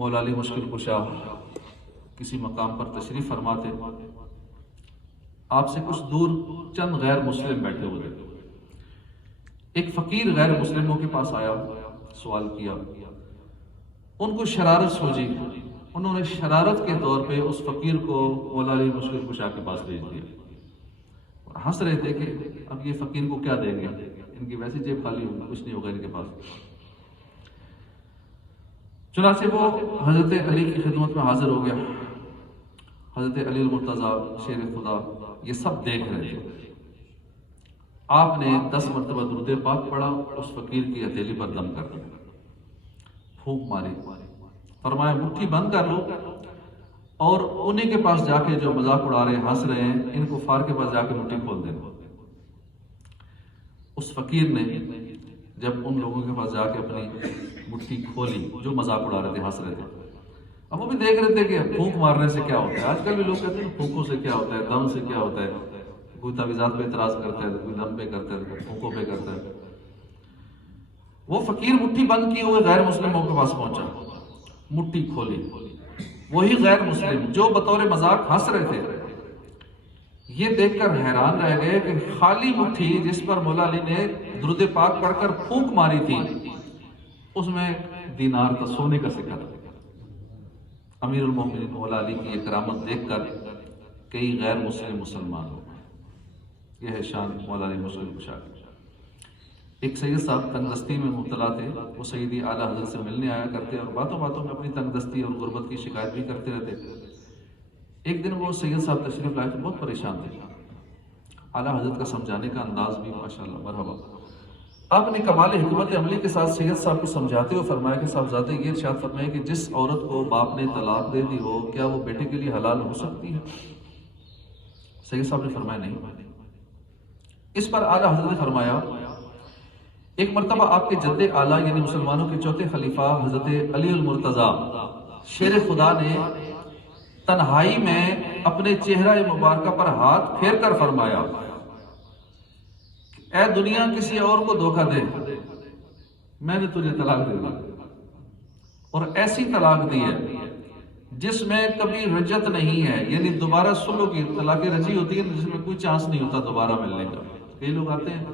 مولا علی مشکل کشا کسی مقام پر تشریف فرماتے، آپ سے کچھ دور چند غیر مسلم بیٹھے ہوئے تھے۔ ایک فقیر غیر مسلموں کے پاس آیا، سوال کیا، ان کو شرارت سوچی، انہوں نے شرارت کے طور پہ اس فقیر کو مولا علی مشکل کشا کے پاس بھیج دیا اور ہنس رہے تھے کہ اب یہ فقیر کو کیا دیں گے، ان کی ویسی جیب خالی ہوگی، کچھ نہیں ہوگا ان کے پاس۔ چنانچہ وہ حضرت علی کی خدمت میں حاضر ہو گیا۔ حضرت علی المرتضیٰ شیر خدا یہ سب دیکھ رہے تھے۔ آپ نے 10 مرتبہ درود پاک پڑھا، اس فقیر کی ہتھیلی پر دم کر دیا، پھونک ماری، فرمایا مٹھی بند کر لو اور انہیں کے پاس جا کے جو مذاق اڑا رہے ہیں، ہنس رہے ہیں، ان کفار کے پاس جا کے مٹھی کھول دیں۔ اس فقیر نے جب ان لوگوں کے پاس جا کے اپنی مٹھی کھولی جو مذاق اڑا رہے تھے، ہنس رہے تھے، اب وہ بھی دیکھ رہے تھے کہ پھونک مارنے سے کیا ہوتا ہے۔ آج کل بھی لوگ کہتے ہیں پھونکوں سے کیا ہوتا ہے، دم سے کیا ہوتا ہے، کوئی تعویذات پہ اعتراض کرتا ہے، کوئی دم پہ کرتا ہے، کوئی پھونکوں پہ کرتا ہے۔ وہ فقیر مٹھی بند کیے ہوئے غیر مسلموں کے پاس پہنچا، مٹھی کھولی، وہی غیر مسلم جو بطور مذاق ہنس رہے تھے یہ دیکھ کر حیران رہ گئے کہ خالی مٹھی جس پر مولا علی نے درود پاک پڑھ کر پھونک ماری تھی اس میں دینار کا، سونے کا سکہ تھا۔ امیر المومنین مولا علی کی یہ کرامت دیکھ کر کئی غیر مسلم مسلمان ہو گئے۔ یہ ہے شان مولا علی مشکل کشا کی۔ ایک سید صاحب تنگ دستی میں مبتلا تھے، وہ سیدی اعلیٰ حضرت سے ملنے آیا کرتے اور باتوں باتوں میں اپنی تنگ دستی اور غربت کی شکایت بھی کرتے رہتے۔ ایک دن وہ سید صاحب تشریف لائے تو بہت پریشان تھے۔ اعلیٰ حضرت کا سمجھانے کا انداز بھی ماشاءاللہ مرحبا۔ آپ نے کمال حکمت عملی کے ساتھ سید صاحب کو سمجھاتے ہوئے فرمایا کہ صاحبزادے یہ ارشاد فرمائے کہ جس عورت کو باپ نے طلاق دے دی ہو کیا وہ بیٹے کے لیے حلال ہو سکتی ہے؟ سید صاحب نے فرمایا نہیں۔ اس پر اعلیٰ حضرت نے فرمایا ایک مرتبہ آپ کے جد اعلیٰ یعنی مسلمانوں کے چوتھے خلیفہ حضرت علی المرتضیٰ شیر خدا نے تنہائی میں اپنے چہرہ مبارکہ پر ہاتھ پھیر کر فرمایا اے دنیا کسی اور کو دھوکہ دے، میں نے تجھے طلاق دے دی، اور ایسی طلاق دی ہے جس میں کبھی رجت نہیں ہے، یعنی دوبارہ سلو کی طلاق رجی ہوتی ہے جس میں کوئی چانس نہیں ہوتا دوبارہ ملنے کا۔ کئی لوگ آتے ہیں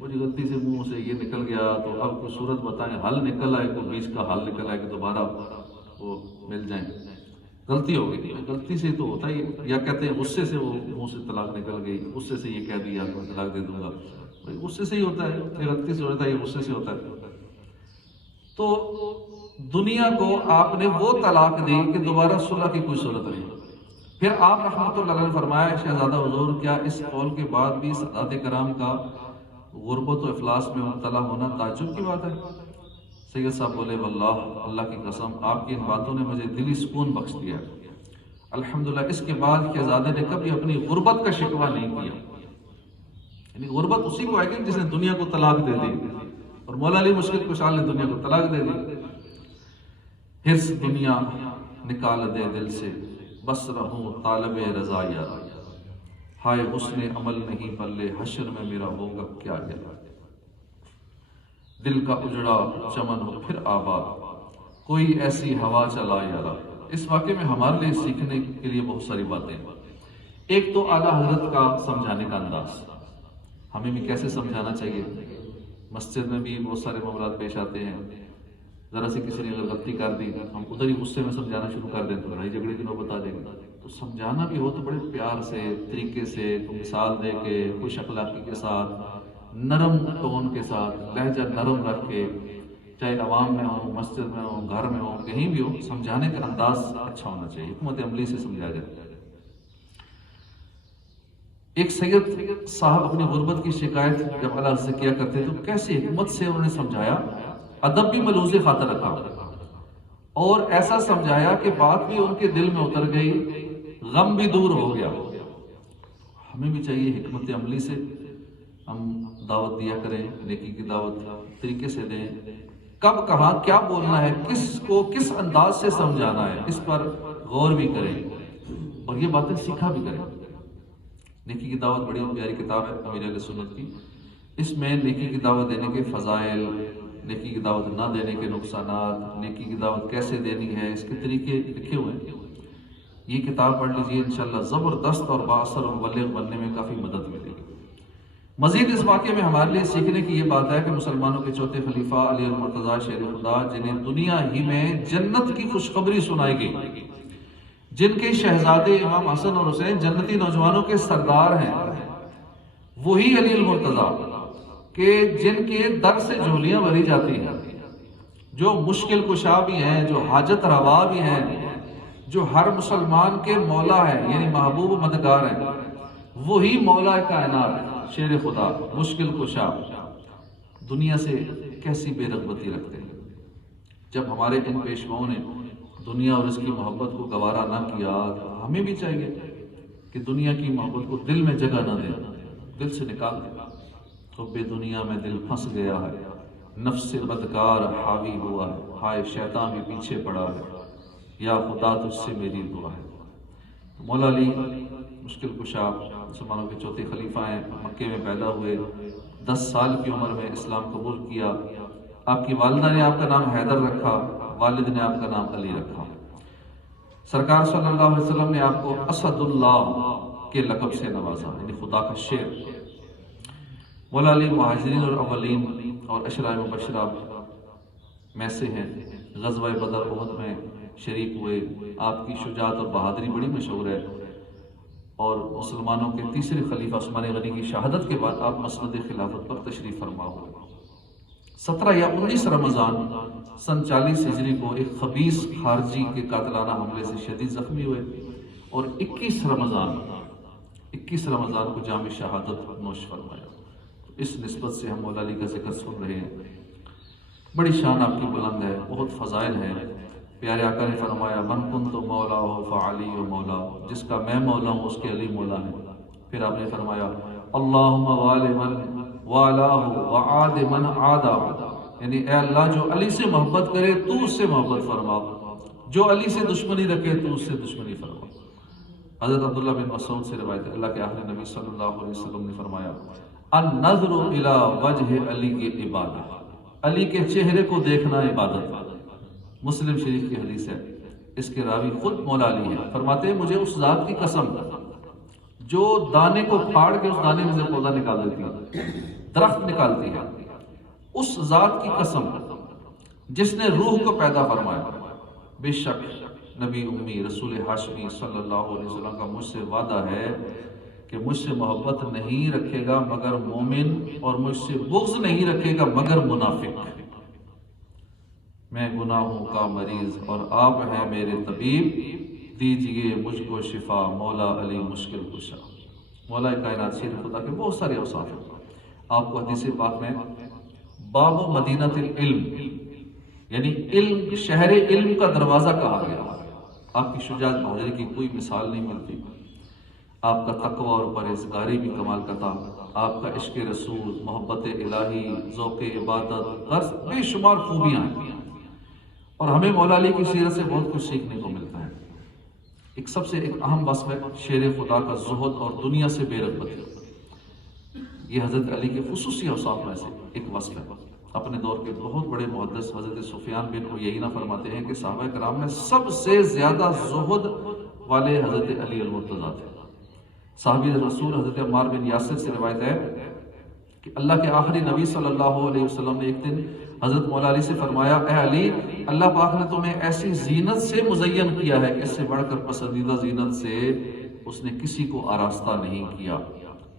وہ جو غلطی سے منہ سے یہ نکل گیا تو اب کوئی صورت بتائیں، حل نکل آئے، کوئی بیچ کا حل نکل آئے کہ دوبارہ وہ مل جائیں، غلطی ہو گئی، غلطی سے تو ہوتا ہی، یا کہتے ہیں غصے سے وہ منہ سے طلاق نکل گئی، غصے سے یہ کہہ دیا میں طلاق دے دوں گا، غصے سے ہی ہوتا ہے، یہ غلطی سے ہوتا ہے، یہ غصے سے ہوتا ہے۔ تو دنیا کو آپ نے وہ طلاق دی کہ دوبارہ صلح کی کوئی صورت نہیں۔ پھر آپ رحمۃ اللہ علیہ نے فرمایا شہزادہ حضور کیا اس قول کے بعد بھی سادات کرام کا غربت و افلاس میں مبتلا ہونا تعجب کی بات ہے؟ سید صاحب بولے واللہ اللہ کی قسم آپ کی ان باتوں نے مجھے دلی سکون بخش دیا۔ الحمدللہ اس کے بعد شہزادے نے کبھی اپنی غربت کا شکوہ نہیں کیا۔ یعنی غربت اسی کو آئے گی جس نے دنیا کو طلاق دے دی، اور مولا علی مشکل کشا نے دنیا کو طلاق دے دی۔ حرص دنیا نکال دے دل سے، بس رہوں طالب رضا یار، ہائے حسن عمل نہیں پلے حشر میں میرا ہوگا کیا یار، دل کا اجڑا چمن ہو پھر آباد، کوئی ایسی ہوا چلا یارا۔ اس واقعے میں ہمارے لیے سیکھنے کے لیے بہت ساری باتیں ہیں۔ ایک تو اعلیٰ حضرت کا سمجھانے کا انداز، ہمیں بھی کیسے سمجھانا چاہیے۔ مسجد میں بھی بہت سارے معاملات پیش آتے ہیں، ذرا سے کسی نے اگر غلطی کر دی ہم ادھر ہی غصے میں سمجھانا شروع کر دیں تو لڑائی جھگڑے کی نوبت آ جائے گی۔ تو سمجھانا بھی ہو تو بڑے پیار سے، طریقے سے، مثال دے کے، خوش اخلاقی کے ساتھ، نرم ٹون کے ساتھ، لہجہ نرم رکھ کے، چاہے عوام میں ہو، مسجد میں ہو، گھر میں ہو، کہیں بھی ہو، سمجھانے کا انداز اچھا ہونا چاہیے، حکمت عملی سے سمجھایا جائے۔ ایک سید صاحب اپنی غربت کی شکایت جب اللہ سے کیا کرتے تو کیسے حکمت سے انہوں نے سمجھایا، ادب بھی ملوز خاطر رکھا اور ایسا سمجھایا کہ بات بھی ان کے دل میں اتر گئی، غم بھی دور ہو گیا۔ ہمیں بھی چاہیے حکمت عملی سے ہم دعوت دیا کریں، نیکی کی دعوت طریقے سے دیں، کب کہاں کیا بولنا ہے، کس کو کس انداز سے سمجھانا ہے، اس پر غور بھی کریں اور یہ باتیں سیکھا بھی کریں۔ نیکی کی دعوت بڑی پیاری کتاب ہے امیر اہل سنت کی، اس میں نیکی کی دعوت دینے کے فضائل، نیکی کی دعوت نہ دینے کے نقصانات، نیکی کی دعوت کیسے دینی ہے، اس کے طریقے لکھے ہوئے ہیں۔ یہ کتاب پڑھ لیجیے، انشاءاللہ زبردست اور بااثر مبلغ بننے میں کافی مدد ملے گی۔ مزید اس واقعے میں ہمارے لیے سیکھنے کی یہ بات ہے کہ مسلمانوں کے چوتھے خلیفہ علی المرتضیٰ شیر خدا، جنہیں دنیا ہی میں جنت کی خوشخبری سنائی گئی، جن کے شہزادے امام حسن اور حسین جنتی نوجوانوں کے سردار ہیں، وہی علی المرتضیٰ کہ جن کے در سے جھولیاں بھری جاتی ہیں، جو مشکل کشا بھی ہیں، جو حاجت روا بھی ہیں، جو ہر مسلمان کے مولا ہیں، یعنی محبوب مددگار ہیں، وہی مولا کائنات شیر خدا مشکل کشا دنیا سے کیسی بے رغبتی رکھتے ہیں۔ جب ہمارے ان پیشواؤں نے دنیا اور اس کی محبت کو گوارا نہ کیا، تو ہمیں بھی چاہیے کہ دنیا کی محبت کو دل میں جگہ نہ دیں، دل سے نکال دیں۔ تو بے دنیا میں دل پھنس گیا ہے، نفس بدکار حاوی ہوا ہے، ہائے شیطان بھی پیچھے پڑا ہے، یا خدا تجھ سے میری دعا ہے۔ مولا علی مشکل کشا مسلمانوں کے چوتھے خلیفہ ہیں، مکے میں پیدا ہوئے، 10 سال کی عمر میں اسلام قبول کیا۔ آپ کی والدہ نے آپ کا نام حیدر رکھا، والد نے آپ کا نام علی رکھا۔ سرکار صلی اللہ علیہ وسلم نے آپ کو اسد اللہ کے لقب سے نوازا، یعنی خدا کا شیر۔ مولا علی مہاجرین اور اولین اور عشرہ مبشرہ میں سے ہیں، غزوہ بدر احد میں شریک ہوئے۔ آپ کی شجاعت اور بہادری بڑی مشہور ہے، اور مسلمانوں کے تیسرے خلیفہ عثمان غنی کی شہادت کے بعد آپ مسند خلافت پر تشریف فرما ہوئے۔ 17 یا 19 رمضان سن 40 ہجری کو ایک خبیث خارجی کے قاتلانہ حملے سے شدید زخمی ہوئے، اور 21 رمضان کو جام شہادت نوش فرمایا۔ اس نسبت سے ہم مولا علی کا ذکر سن رہے ہیں۔ بڑی شان آپ کی بلند ہے، بہت فضائل ہیں۔ پیارے آقا نے فرمایا من کنت مولا ہو فعلی و مولا، جس کا میں مولا ہوں اس کے علی مولا ہے۔ پھر آپ نے فرمایا اللہم وال من والاہ وعاد من عادہ، یعنی اے اللہ جو علی سے محبت کرے تو اس سے محبت فرما، جو علی سے دشمنی رکھے تو اس سے دشمنی فرما۔ حضرت عبداللہ بن مسعود سے روایت ہے، اللہ کے آخری نبی صلی اللہ علیہ وسلم نے فرمایا النظر الی وجہ علی کی عبادت، علی کے چہرے کو دیکھنا عبادت۔ مسلم شریف کی حدیث ہے، اس کے راوی خود مولا علی ہے، فرماتے ہیں مجھے اس ذات کی قسم جو دانے کو پھاڑ کے اس دانے میں سے پودا نکال دیتی ہے، درخت نکالتی ہے، اس ذات کی قسم جس نے روح کو پیدا فرمایا، بے شک نبی امی رسول ہاشمی صلی اللہ علیہ وسلم کا مجھ سے وعدہ ہے کہ مجھ سے محبت نہیں رکھے گا مگر مومن، اور مجھ سے بغض نہیں رکھے گا مگر منافق۔ میں گناہوں کا مریض اور آپ ہیں میرے طبیب، دیجئے مجھ کو شفا، مولا علی مشکل کشا۔ مولا کائنات شیر خدا کے بہت سارے اوصاف ہیں۔ آپ کو حدیث پاک میں باب مدینۃ العلم، یعنی علم، شہر علم کا دروازہ کہا گیا۔ آپ کی شجاعت بہادری کی کوئی مثال نہیں ملتی، آپ کا تقوی اور پرہیزگاری بھی کمال کا تھا، آپ کا عشق رسول، محبت الہی، ذوق عبادت، غرض بے شمار خوبیاں ہیں، اور ہمیں مولا علی کی سیرت سے بہت کچھ سیکھنے کو ملتا ہے۔ ایک سب سے ایک اہم وصف ہے شیر خدا کا زہد اور دنیا سے بے رغبتی۔ یہ حضرت علی کے خصوصی اوصاف میں سے ایک وصف ہے۔ اپنے دور کے بہت بڑے محدث حضرت سفیان بن عیینہ فرماتے ہیں کہ صحابہ کرام میں سب سے زیادہ زہد والے حضرت علی المرتضیٰ تھے۔ صحابی رسول حضرت عمار بن یاسر سے روایت ہے کہ اللہ کے آخری نبی صلی اللہ علیہ وسلم نے ایک دن حضرت مولا علی سے فرمایا اے علی، اللہ پاک نے تمہیں ایسی زینت سے مزین کیا ہے کہ اس سے بڑھ کر پسندیدہ زینت سے اس نے کسی کو آراستہ نہیں کیا۔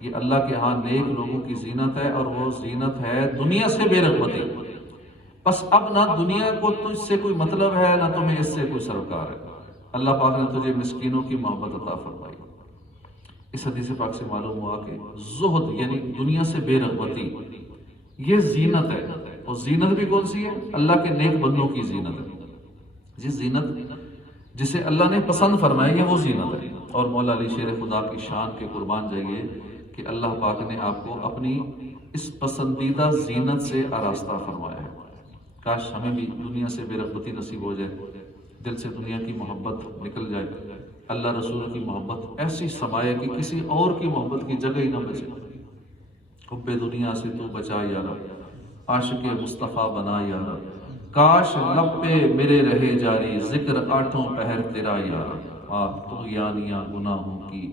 یہ اللہ کے ہاں نیک لوگوں کی زینت ہے، اور وہ زینت ہے دنیا سے بے رغبتی۔ بس اب نہ دنیا کو تجھ سے کوئی مطلب ہے، نہ تمہیں اس سے کوئی سروکار ہے۔ اللہ پاک نے تجھے مسکینوں کی محبت عطا فرمائی۔ اس حدیث پاک سے معلوم ہوا کہ زہد یعنی دنیا سے بے رغبتی یہ زینت ہے، اور زینت بھی کون سی ہے؟ اللہ کے نیک بندوں کی زینت ہے۔ جس زینت جسے اللہ نے پسند فرمایا یہ وہ زینت ہے۔ اور مولا علی شیر خدا کی شان کے قربان جائیے کہ اللہ پاک نے آپ کو اپنی اس پسندیدہ زینت سے آراستہ فرمایا ہے۔ کاش ہمیں بھی دنیا سے بے رغبتی نصیب ہو جائے، دل سے دنیا کی محبت نکل جائے، اللہ رسول کی محبت ایسی سمائے کہ کسی اور کی محبت کی جگہ ہی نہ بچے۔ حب دنیا سے تو بچا یا رب، عاشق مصطفیٰ بنا یا رب، کاش لب پہ میرے رہے جاری ذکر آٹھوں پہر تیرا یا رب، طغیانیاں گناہوں کی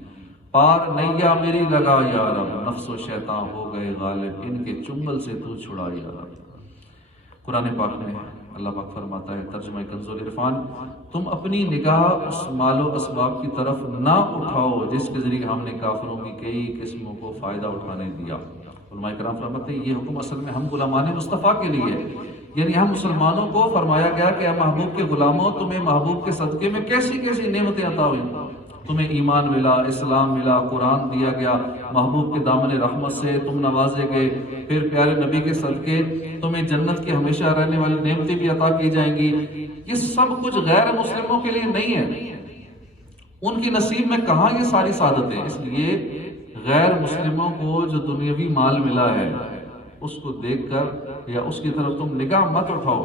پار نیا میری لگا یا رب، نفس و شیطان ہو گئے غالب ان کے چنگل سے تو چھڑا یا رب۔ قرآن پاک میں اللہ پاک فرماتا ہے، ترجمہ کنز العرفان، تم اپنی نگاہ اس مال و اسباب کی طرف نہ اٹھاؤ جس کے ذریعے ہم نے کافروں کی کئی قسموں کو فائدہ اٹھانے دیا۔ علماء کرام فرماتے ہیں یہ حکم اصل میں ہم غلامان مصطفیٰ کے لیے ہے، یعنی ہم مسلمانوں کو فرمایا گیا کہ اے محبوب کے غلاموں، تمہیں محبوب کے صدقے میں کیسی کیسی نعمتیں عطا ہوئی، تمہیں ایمان ملا، اسلام ملا، قرآن دیا گیا، محبوب کے دامن رحمت سے تم نوازے گئے، پھر پیارے نبی کے صدقے تمہیں جنت کی ہمیشہ رہنے والی نعمتیں بھی عطا کی جائیں گی۔ یہ سب کچھ غیر مسلموں کے لیے نہیں ہے، ان کی نصیب میں کہاں یہ ساری سعادتیں؟ اس لیے غیر مسلموں کو جو دنیاوی مال ملا ہے اس کو دیکھ کر یا اس کی طرف تم نگاہ مت اٹھاؤ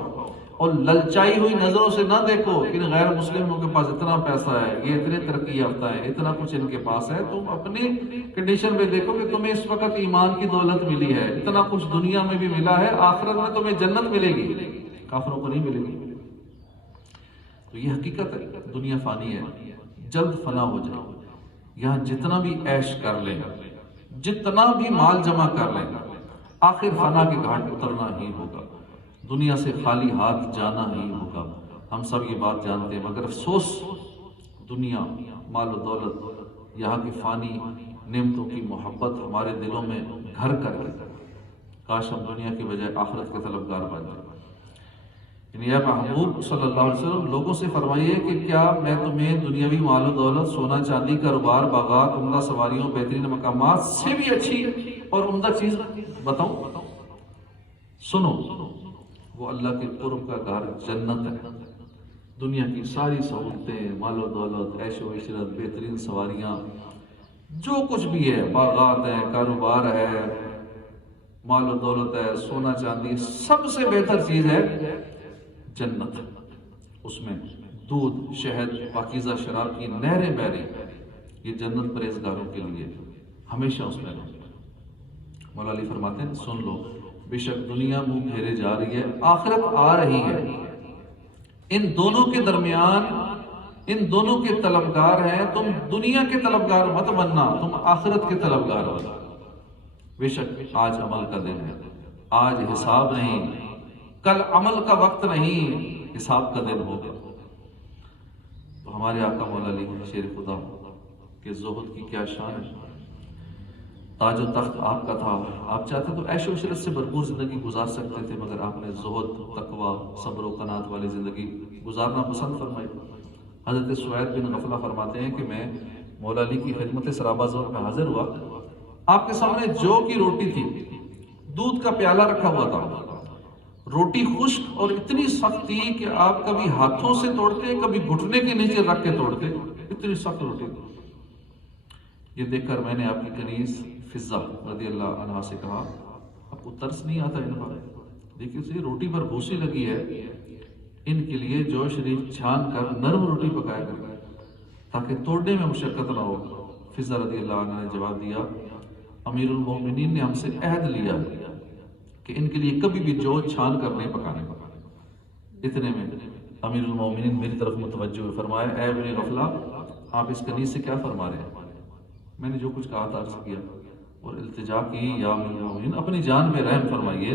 اور للچائی ہوئی نظروں سے نہ دیکھو کہ ان غیر مسلموں کے پاس اتنا پیسہ ہے، یہ اتنے ترقی یافتہ ہے، اتنا کچھ ان کے پاس ہے۔ تم اپنی کنڈیشن میں دیکھو کہ تمہیں اس وقت ایمان کی دولت ملی ہے، اتنا کچھ دنیا میں بھی ملا ہے، آخرت میں تمہیں جنت ملے گی، کافروں کو نہیں ملے گی۔ تو یہ حقیقت ہے، دنیا فانی ہے، جلد فنا ہو جائے، یہاں جتنا بھی عیش کر لیں، جتنا بھی مال جمع کر لیں، آخر فنا کے گھاٹ اترنا ہی ہوگا، دنیا سے خالی ہاتھ جانا ہی ہوگا۔ ہم سب یہ بات جانتے ہیں، مگر افسوس دنیا، مال و دولت، یہاں کی فانی نعمتوں کی محبت ہمارے دلوں میں گھر کر کے کاش ہم دنیا کی بجائے آخرت کے طلبگار بن جائیں۔ یعنی اے محبوب صلی اللہ علیہ وسلم، لوگوں سے فرمائیے کہ کیا میں تمہیں دنیاوی مال و دولت، سونا چاندی، کاروبار، باغات، عمدہ سواریوں، بہترین مقامات سے بھی اچھی اور عمدہ چیز بتاؤں؟ سنو، وہ اللہ کے قرب کا گھر جنت ہے۔ دنیا کی ساری سہولتیں، مال و دولت، عیش و عشرت، بہترین سواریاں، جو کچھ بھی ہے، باغات ہیں، کاروبار ہے، مال و دولت ہے، سونا چاندی، سب سے بہتر چیز ہے جنت۔ اس میں دودھ، شہد، پاکیزہ شراب کی نہریں بہ رہی، یہ جنت پرہیزگاروں کے لیے، ہمیشہ اس میں رہو۔ مولا علی فرماتے ہیں، سن لو، بے شک دنیا منہ پھیرے جا رہی ہے، آخرت آ رہی ہے، ان دونوں کے درمیان، ان دونوں کے طلبگار ہیں، تم دنیا کے طلبگار مت بننا، تم آخرت کے طلبگار ہو۔ بے شک آج عمل کا دن ہے، آج حساب نہیں، کل عمل کا وقت نہیں، حساب کا دن ہوگا۔ تو ہمارے آقا مولا علی شیر خدا کہ زہد کی کیا شان ہے، تاج و تخت آپ کا تھا، آپ چاہتے تو عیش و عشرت سے بھرپور زندگی گزار سکتے تھے، مگر آپ نے زہد، تقویٰ، صبر و قناعت والی زندگی گزارنا پسند فرمائی۔ حضرت سوید بن غفلہ فرماتے ہیں کہ میں مولا علی کی خدمت سرابہ زور میں حاضر ہوا، آپ کے سامنے جو کی روٹی تھی، دودھ کا پیالہ رکھا ہوا تھا، روٹی خشک اور اتنی سخت تھی کہ آپ کبھی ہاتھوں سے توڑتے، کبھی گھٹنے کے نیچے رکھ کے توڑتے، اتنی سخت روٹی تھی۔ یہ دیکھ کر میں نے آپ کی کنیز فضہ رضی اللہ عنہا سے کہا، آپ کو ترس نہیں آتا ان پر؟ دیکھیے اسے روٹی پر بھوسی لگی ہے، ان کے لیے جو شریف چھان کر نرم روٹی پکایا کر تاکہ توڑنے میں مشقت نہ ہو۔ فضہ رضی اللہ عنہ نے جواب دیا، امیر المومنین نے ہم سے عہد لیا کہ ان کے لیے کبھی بھی جو چھان کر نہیں پکانے۔ اتنے میں امیر المومنین میری طرف متوجہ ہوئے، فرمایا، اے ابن غفلہ، آپ اس کنیز سے کیا فرما رہے ہیں؟ میں نے جو کچھ کہا تھا عرض کیا اور التجا کی، یا امیر المومنین اپنی جان میں رحم فرمائیے،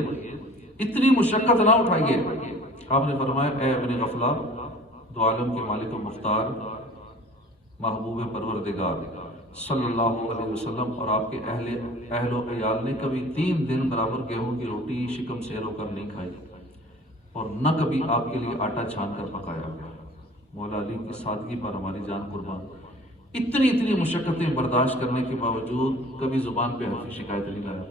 اتنی مشقت نہ اٹھائیے۔ آپ نے فرمایا، اے ابن غفلہ، دو عالم کے مالک و مختار، محبوب پروردگار صلی اللہ علیہ وسلم اور آپ کے اہل و عیال نے کبھی 3 دن برابر گیہوں کی روٹی شکم سے رو کر نہیں کھائی اور نہ کبھی آپ کے لیے آٹا چھان کر پکایا۔ مولا علی کی سادگی پر ہماری جان قربان۔ اتنی مشقتیں برداشت کرنے کے باوجود کبھی زبان پہ حرف شکایت نہیں لایا۔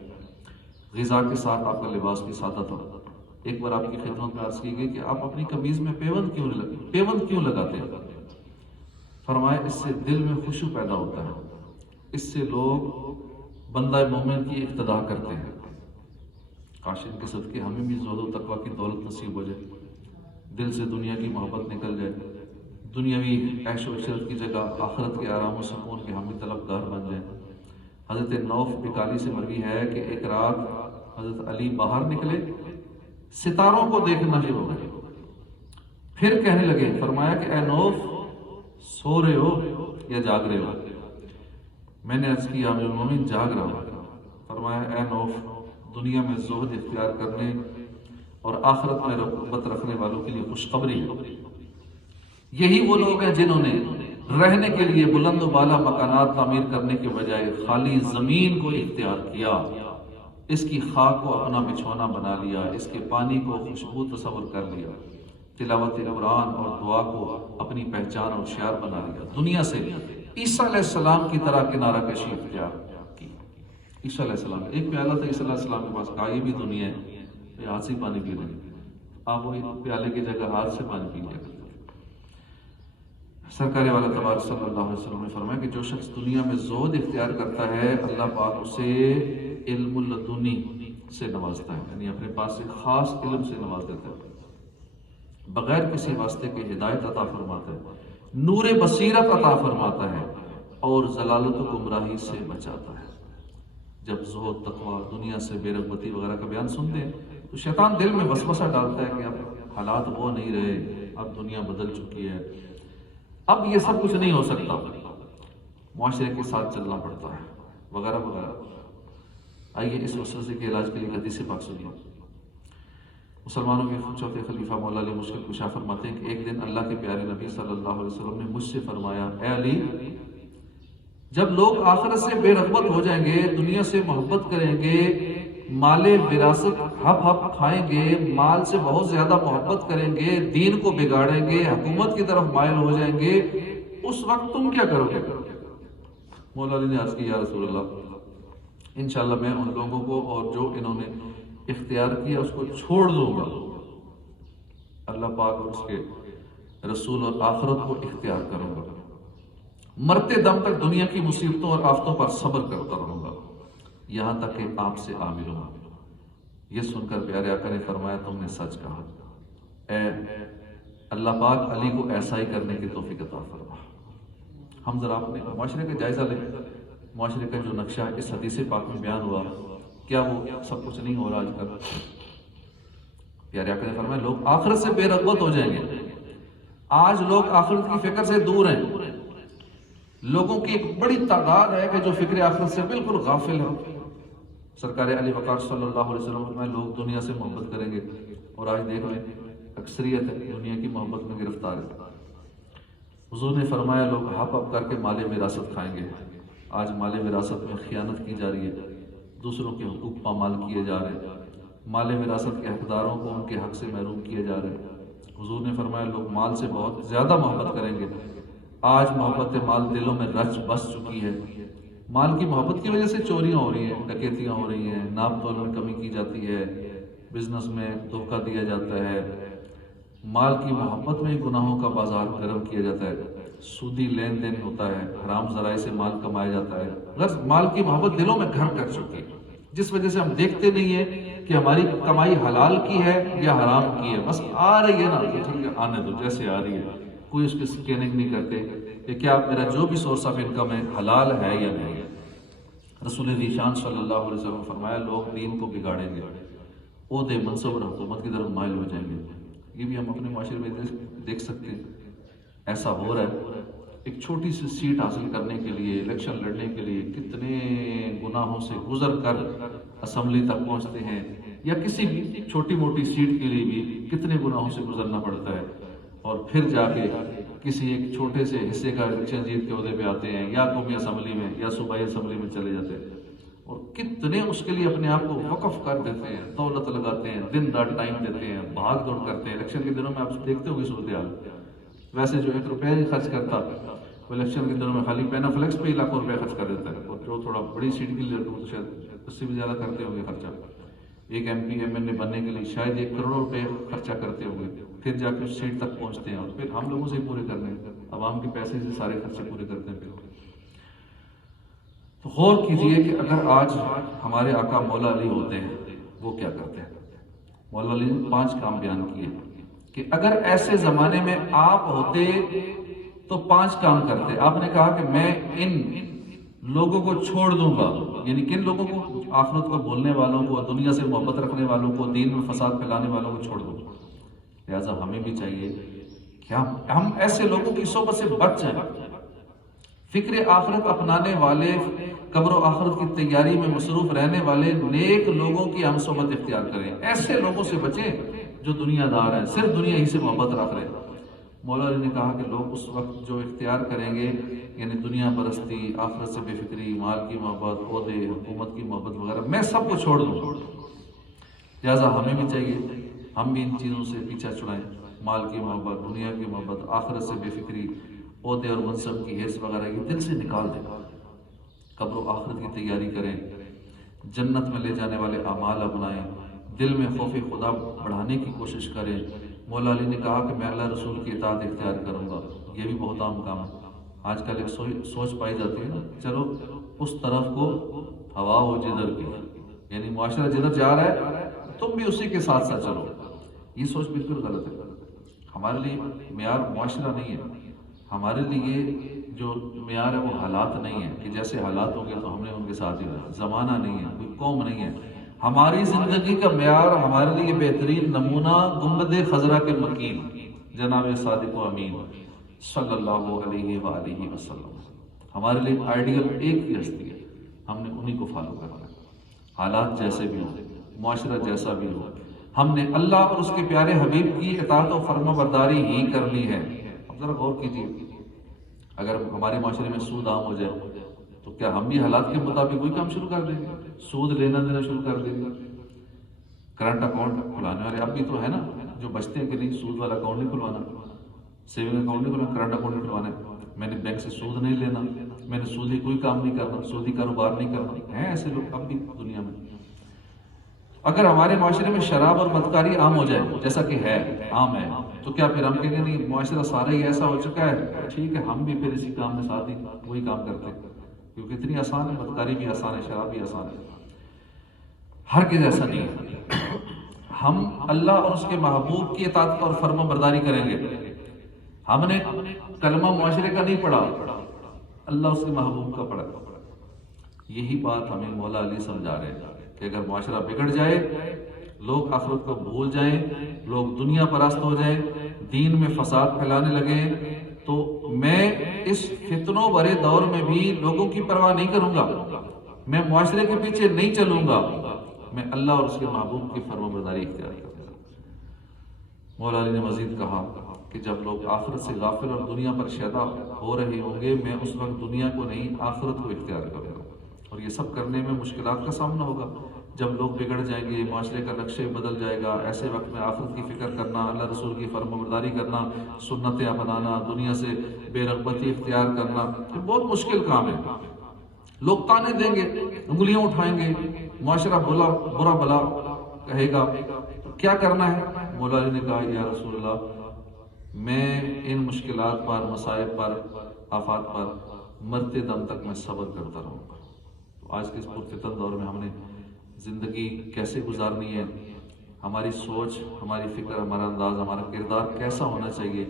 غذا کے ساتھ آپ کا لباس بھی سادہ تھا۔ ایک بار آپ کی خدمت میں عرض کی گئی کہ آپ اپنی قمیض میں پیوند کیوں لگاتے ہیں؟ فرمایا، اس سے دل میں خوشو پیدا ہوتا ہے، اس سے لوگ بندہ مومن کی اقتدا کرتے ہیں۔ کاش ان کے صدقے ہمیں بھی زہد و تقویٰ کی دولت نصیب ہو جائے، دل سے دنیا کی محبت نکل جائے، دنیاوی عیش و عشرت کی جگہ آخرت کے آرام و سکون کے ہم بھی طلبگار بن جائیں۔ حضرت نوف بکالی سے مروی ہے کہ ایک رات حضرت علی باہر نکلے ستاروں کو دیکھنا شروع ہو گئے. پھر کہنے لگے، فرمایا کہ اے نوف سو رہے ہو یا جاگ رہے ہو؟ میں نے عرض کیا امیر المومنین جاگ رہا ہوں. فرمایا اے نوف، دنیا میں زہد اختیار کرنے اور آخرت میں رغبت رکھنے والوں کے لیے خوشخبری ہے. یہی وہ لوگ ہیں جنہوں نے رہنے کے لیے بلند و بالا مکانات تعمیر کرنے کے بجائے خالی زمین کو اختیار کیا، اس کی خاک کو اپنا بچھونا بنا لیا، اس کے پانی کو خوشبو تصور کر لیا، تلاوت قرآن اور دعا کو اپنی پہچان اور شعار بنا لیا. دنیا سے عیسیٰ علیہ السلام کی طرح کنارہ کشی اختیار کی. عیسیٰ علیہ السلام ایک پیالہ تھا عیسیٰ علیہ السلام کے پاس، کہا یہ بھی دنیا ہے، یہ ہاتھ سے پانی پی رہے ہیں، آپ وہی پیالے کی جگہ ہاتھ سے پانی پی لیا. سرکار والا تبارک صلی اللہ علیہ وسلم نے فرمایا کہ جو شخص دنیا میں زہد اختیار کرتا ہے اللہ پاک اسے علم لدنی سے نوازتا ہے، یعنی اپنے پاس سے خاص علم سے نواز دیتا ہے، بغیر کسی واسطے کے ہدایت عطا فرماتا ہے، نور بصیرت عطا فرماتا ہے اور ضلالت و گمراہی سے بچاتا ہے. جب زہد، تقویٰ، دنیا سے بے رغبتی وغیرہ کا بیان سنتے ہیں تو شیطان دل میں وسوسہ ڈالتا ہے کہ اب حالات وہ نہیں رہے، اب دنیا بدل چکی ہے، اب یہ سب کچھ نہیں ہو سکتا، معاشرے کے ساتھ چلنا پڑتا ہے وغیرہ وغیرہ. آئیے اس وسوسے کے علاج کے لیے حدیث پاک سنیے. مسلمانوں کے چوتھے خلیفہ مولا علی مشکل کشا فرماتے ہیں کہ ایک دن اللہ کے پیارے نبی صلی اللہ علیہ وسلم نے مجھ سے فرمایا، اے علی، جب لوگ آخرت سے بے رغبت ہو جائیں گے، دنیا سے محبت کریں گے، مال وراثت ہپ ہپ کھائیں گے، مال سے بہت زیادہ محبت کریں گے، دین کو بگاڑیں گے، حکومت کی طرف مائل ہو جائیں گے، اس وقت تم کیا کرو گے؟ مولا علی نے عرض کی، یا رسول اللہ، انشاءاللہ میں ان لوگوں کو اور جو انہوں نے اختیار کیا اس کو چھوڑ دوں گا. اللہ پاک اور اس کے رسول اور آخرت کو اختیار کروں گا، مرتے دم تک دنیا کی مصیبتوں اور آفتوں پر صبر کرتا رہوں گا یہاں تک کہ آپ سے آ ملوں گا. یہ سن کر پیارے آقا نے فرمایا، تم نے سچ کہا، اے اللہ پاک علی کو ایسا ہی کرنے کی توفیق عطا فرما. ہم ذرا اپنے معاشرے کا جائزہ لیں، معاشرے کا جو نقشہ اس حدیث پاک میں بیان ہوا، کیا وہ سب کچھ نہیں ہو رہا آج کل؟ پیارے آقا نے فرمایا لوگ آخرت سے بے رغبت ہو جائیں گے. آج لوگ آخرت کی فکر سے دور ہیں، لوگوں کی ایک بڑی تعداد ہے کہ جو فکر آخرت سے بالکل غافل ہے. سرکار علی وقار صلی اللہ علیہ وسلم فرمایا لوگ دنیا سے محبت کریں گے، اور آج دیکھ لیں اکثریت ہے دنیا کی محبت میں گرفتار ہے. حضور نے فرمایا لوگ ہپ ہپ کر کے مال وراثت کھائیں گے. آج مال وراثت میں خیانت کی جا رہی ہے، دوسروں کے حقوق پامال کیے جا رہے ہیں، مال وراثت کے حقداروں کو ان کے حق سے محروم کیے جا رہے ہیں. حضور نے فرمایا لوگ مال سے بہت زیادہ محبت کریں گے. آج محبت مال دلوں میں رچ بس چکی ہے. مال کی محبت کی وجہ سے چوریاں ہو رہی ہیں، ڈکیتیاں ہو رہی ہیں، ناپ تول میں کمی کی جاتی ہے، بزنس میں دھوکہ دیا جاتا ہے، مال کی محبت میں گناہوں کا بازار گرم کیا جاتا ہے، سودی لین دین ہوتا ہے، حرام ذرائع سے مال کمایا جاتا ہے. غرض مال کی محبت دلوں میں گھر کر چکی ہے، جس وجہ سے ہم دیکھتے نہیں ہیں کہ ہماری کمائی حلال کی ہے یا حرام کی ہے. بس آ رہی ہے نا تو ٹھیک ہے، آنے دو جیسے آ رہی ہے، کوئی اس کی سکیننگ نہیں کرتے کہ کیا میرا جو بھی سورس آف انکم ہے حلال ہے یا نہیں. رسول ذیشان صلی اللہ علیہ وسلم نے فرمایا لوگ دین کو بگاڑیں گے، عہدے منصب اور حکومت کی طرف مائل ہو جائیں گے. یہ بھی ہم اپنے معاشرے میں دیکھ سکتے ہیں، ایسا ہو رہا ہے. ایک چھوٹی سی سیٹ حاصل کرنے کے لیے، الیکشن لڑنے کے لیے کتنے گناہوں سے گزر کر اسمبلی تک پہنچتے ہیں، یا کسی بھی چھوٹی موٹی سیٹ کے لیے بھی کتنے گناہوں سے گزرنا پڑتا ہے، اور پھر جا کے کسی ایک چھوٹے سے حصے کا الیکشن جیت کے عہدے پہ آتے ہیں، یا قومی اسمبلی میں یا صوبائی اسمبلی میں چلے جاتے ہیں، اور کتنے اس کے لیے اپنے آپ کو وقف کر دیتے ہیں، دولت لگاتے ہیں، دن رات ٹائم دیتے ہیں، بھاگ دوڑ کرتے ہیں. الیکشن کے دنوں میں آپ دیکھتے ہو گے صورتحال، ویسے جو 1 روپیہ نہیں خرچ کرتا وہ الیکشن کے دنوں میں خالی پینا فلیکس پہ ہی لاکھوں روپے خرچ کر دیتا ہے، اور جو تھوڑا بڑی سیٹ کے لیے تو شاید اس سے بھی زیادہ کرتے ہوں گے خرچہ. ایک M P M L A بننے کے لیے شاید 1 کروڑ روپے خرچہ کرتے ہوں گے، پھر جا کے اس سیٹ تک پہنچتے ہیں، اور پھر ہم لوگوں سے ہی پورے کرنے ہیں، عوام کے پیسے سے سارے خرچے پورے کرتے ہیں. تو غور کیجئے کہ اگر آج ہمارے آقا مولا علی ہوتے ہیں وہ کیا کرتے ہیں. مولا علی نے 5 کام بیان کیے کہ اگر ایسے زمانے میں آپ ہوتے تو 5 کام کرتے. آپ نے کہا کہ میں ان لوگوں کو چھوڑ دوں گا، یعنی کن لوگوں کو؟ آخرت کو بولنے والوں کو، دنیا سے محبت رکھنے والوں کو، دین میں فساد پھیلانے والوں کو چھوڑ دوں گا۔ لہٰذا ہمیں بھی چاہیے کہ ہم ایسے لوگوں کی صحبت سے بچ جائیں، فکر آخرت اپنانے والے، قبر و آخرت کی تیاری میں مصروف رہنے والے نیک لوگوں کی ہم صحبت اختیار کریں، ایسے لوگوں سے بچیں جو دنیا دار ہیں، صرف دنیا ہی سے محبت رکھ رہے ہیں۔ مولا علی نے کہا کہ لوگ اس وقت جو اختیار کریں گے، یعنی دنیا پرستی، آخرت سے بے فکری، مال کی محبت، عہدے، حکومت کی محبت وغیرہ، میں سب کو چھوڑ دوں۔ لہٰذا ہمیں بھی چاہیے ہم بھی ان چیزوں سے پیچھا چھڑائیں، مال کی محبت، دنیا کی محبت، آخرت سے بے فکری، عہدے اور منصب کی حرص وغیرہ یہ دل سے نکال دیں، قبر و آخرت کی تیاری کریں، جنت میں لے جانے والے اعمال اپنائیں، دل میں خوف خدا بڑھانے کی کوشش کریں۔ مولا علی نے کہا کہ میں اللہ رسول کی اطاعت اختیار کروں گا، یہ بھی بہت عام کام ہے۔ آج کل ایک سوچ پائی جاتی ہے نا، چلو اس طرف کو ہوا ہو جدھر کی، یعنی معاشرہ جدھر جا رہا ہے تم بھی اسی کے ساتھ ساتھ چلو، یہ سوچ بالکل غلط ہے۔ ہمارے لیے معیار معاشرہ نہیں ہے، ہمارے لیے جو معیار ہے وہ حالات نہیں ہے کہ جیسے حالات ہوں گے تو ہم نے ان کے ساتھ ہی رہنا، زمانہ نہیں ہے، کوئی قوم نہیں ہے۔ ہماری زندگی کا معیار، ہمارے لیے بہترین نمونہ گنبد خضرا کے مکین جناب صادق و امین صلی اللہ علیہ وآلہ وسلم، ہمارے لیے آئیڈیل ایک ہی ہستی ہے، ہم نے انہی کو فالو کرنا ہے، حالات جیسے بھی ہوں، معاشرہ جیسا بھی ہو، ہم نے اللہ اور اس کے پیارے حبیب کی اطاعت و فرما برداری ہی کرنی ہے۔ اب ذرا غور کیجیے، اگر ہمارے معاشرے میں سود عام ہو جائے تو کیا ہم بھی حالات کے مطابق وہی کام شروع کر دیں گے؟ سود لینا دینا شروع کر دیں گے؟ کرنٹ اکاؤنٹ کھلانے والے اب بھی تو ہے نا جو بچتے ہیں کہ نہیں سود والا اکاؤنٹ نہیں کھلوانا، سیونگ اکاؤنٹ نہیں کھلوانا، کرنٹ اکاؤنٹ نہیں کھلوانا، میں نے بینک سے سود نہیں لینا، میں نے سودی کوئی کام نہیں کرنا، سودی کاروبار نہیں کرنا، ہیں ایسے لوگ اب بھی دنیا میں۔ اگر ہمارے معاشرے میں شراب اور بدکاری عام ہو جائے جیسا کہ ہے، عام ہے، تو کیا پھر ہم کہیں گے نہیں معاشرہ سارا ہی ایسا ہو چکا ہے، ٹھیک ہے ہم بھی پھر اسی کام میں ساتھ ہی وہی کام کرتے ہیں، کیونکہ اتنی آسان ہے، بدکاری بھی آسان ہے، شراب بھی آسان ہے۔ ہرگز ایسا نہیں ہے، ہم اللہ اور اس کے محبوب کی اطاعت اور فرما برداری کریں گے۔ ہم نے کلمہ معاشرے کا نہیں پڑھا، اللہ اس کے محبوب کا پڑھا۔ یہی بات ہمیں مولا علی سمجھا رہے ہیں کہ اگر معاشرہ بگڑ جائے، لوگ آخرت کو بھول جائیں، لوگ دنیا پرست ہو جائیں، دین میں فساد پھیلانے لگیں، تو میں اس فتنوں بھرے دور میں بھی لوگوں کی پرواہ نہیں کروں گا، میں معاشرے کے پیچھے نہیں چلوں گا، میں اللہ اور اس کے محبوب کی فرما برداری اختیار کروں گا۔ مولا علی نے مزید کہا کہ جب لوگ آخرت سے غافل اور دنیا پر شیدا ہو رہے ہوں گے، میں اس وقت دنیا کو نہیں آخرت کو اختیار کروں گا، اور یہ سب کرنے میں مشکلات کا سامنا ہوگا۔ جب لوگ بگڑ جائیں گے، معاشرے کا نقشے بدل جائے گا، ایسے وقت میں آخرت کی فکر کرنا، اللہ رسول کی فرما برداری کرنا، سنتیں اپنانا، دنیا سے بے رغبتی اختیار کرنا، یہ بہت مشکل کام ہے۔ لوگ طانے دیں گے، انگلیاں اٹھائیں گے، معاشرہ برا بلا کہے گا، کیا کرنا ہے؟ مولا علی نے کہا یا رسول اللہ، میں ان مشکلات پر، مصائب پر، آفات پر مرتے دم تک میں صبر کرتا رہوں گا۔ تو آج کے اس پرفتن دور میں ہم نے زندگی کیسے گزارنی ہے، ہماری سوچ، ہماری فکر، ہمارا انداز، ہمارا کردار کیسا ہونا چاہیے،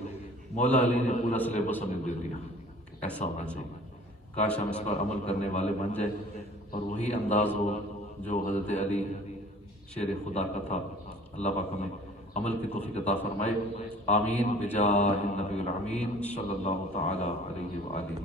مولا علی نے پورا سلیبس ہمیں دے دیا کہ ایسا ہونا چاہیے۔ کاش ہم اس پر عمل کرنے والے بن جائیں اور وہی انداز ہو جو حضرت علی شیر خدا کا تھا۔ اللہ پاک ہمیں عمل کی توفیق عطا فرمائے، آمین بجاہ النبی الامین صلی اللہ تعالی علیہ وآلہ۔